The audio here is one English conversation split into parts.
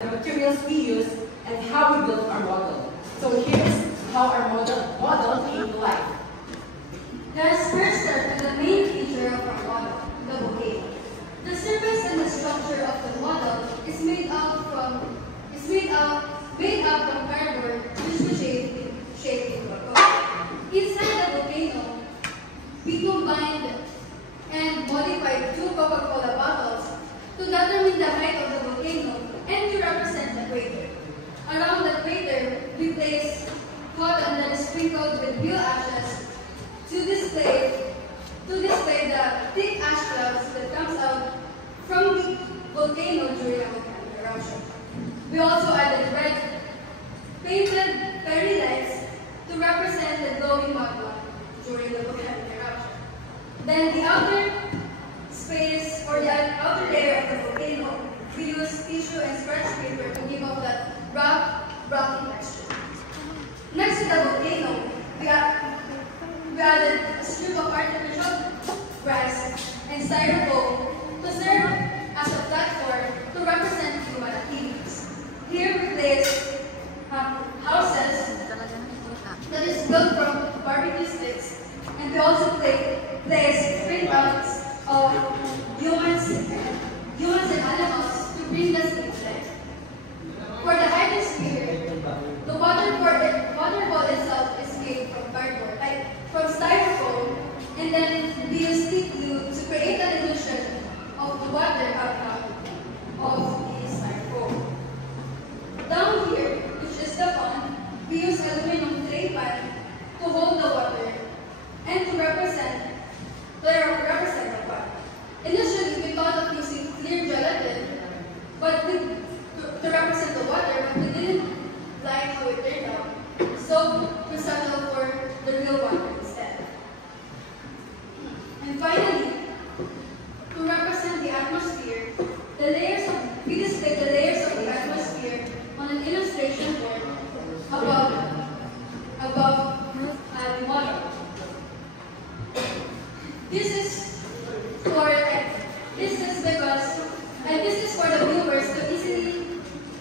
the materials we use, and how we built our model. So here's how our model came to life. Let's first start with the main feature of our model, the volcano. The surface and the structure of the model is made up from cardboard, which we shaped into a cone. Inside the volcano, we combined and modified two Coca-Cola bottles to determine the height of the volcano and to represent the crater. Around the crater, we place cotton that is sprinkled with fuel ashes to display the thick ash clouds that comes out from the volcano during a volcanic eruption. We also added red painted fairy lights to represent the glowing magma during the volcanic eruption. Then the outer space or the outer layer of the volcano, we use tissue and scratch paper to give off that rocky texture. Next to the volcano, we added a strip of artificial grass and styrofoam to serve as a platform to represent human activities. Here we place houses that is built from barbecue sticks, and we also place printouts of humans and animals to bring the scene to life. For the hydrosphere, the waterfall itself is made from cardboard, from styrofoam, and then we use stick glue to create an illusion of the water outcome of the styrofoam. Down here, which is the pond, we use aluminum tray pan to hold the water and to represent the pond. Initially, we thought of using clear gelatin to represent the water, but we didn't like how it turned out, so we settled for the real water instead. And finally, to represent the atmosphere, we display the layers of the atmosphere on an illustration board above the model. This is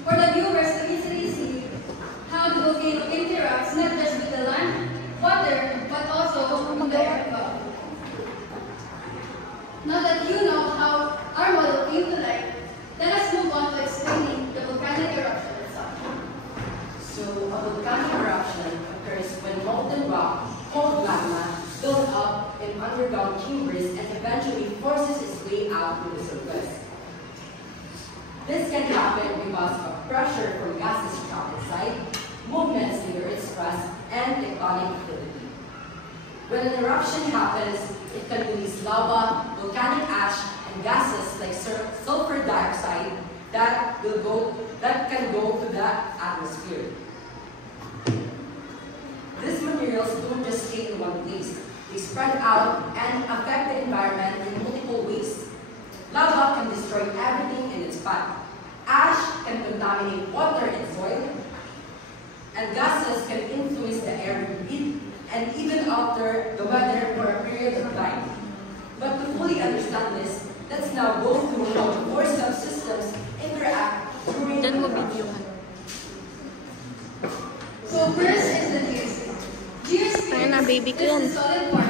for the viewers to easily see how the volcano interacts not just with the land, water, but also with the air above. Now that you know how our model came to life, let us move on to explaining the volcanic eruption itself. So a volcanic eruption occurs when molten rock, called magma, builds up in underground chambers and eventually forces its way out to the surface. This can happen because of pressure from gases trapped inside, movements in the Earth's crust, and tectonic activity. When an eruption happens, it can release lava, volcanic ash, and gases like sulfur dioxide that can go to the atmosphere. These materials don't just stay in one place. They spread out and affect the environment in multiple ways. Lava can destroy everything in its path. Ash can contaminate water and soil. And gases can influence the air we breathe and even alter the weather for a period of time. But to fully understand this, let's now go through how the four subsystems interact during the eruption. So first is the geosphere. Geosphere is the solid part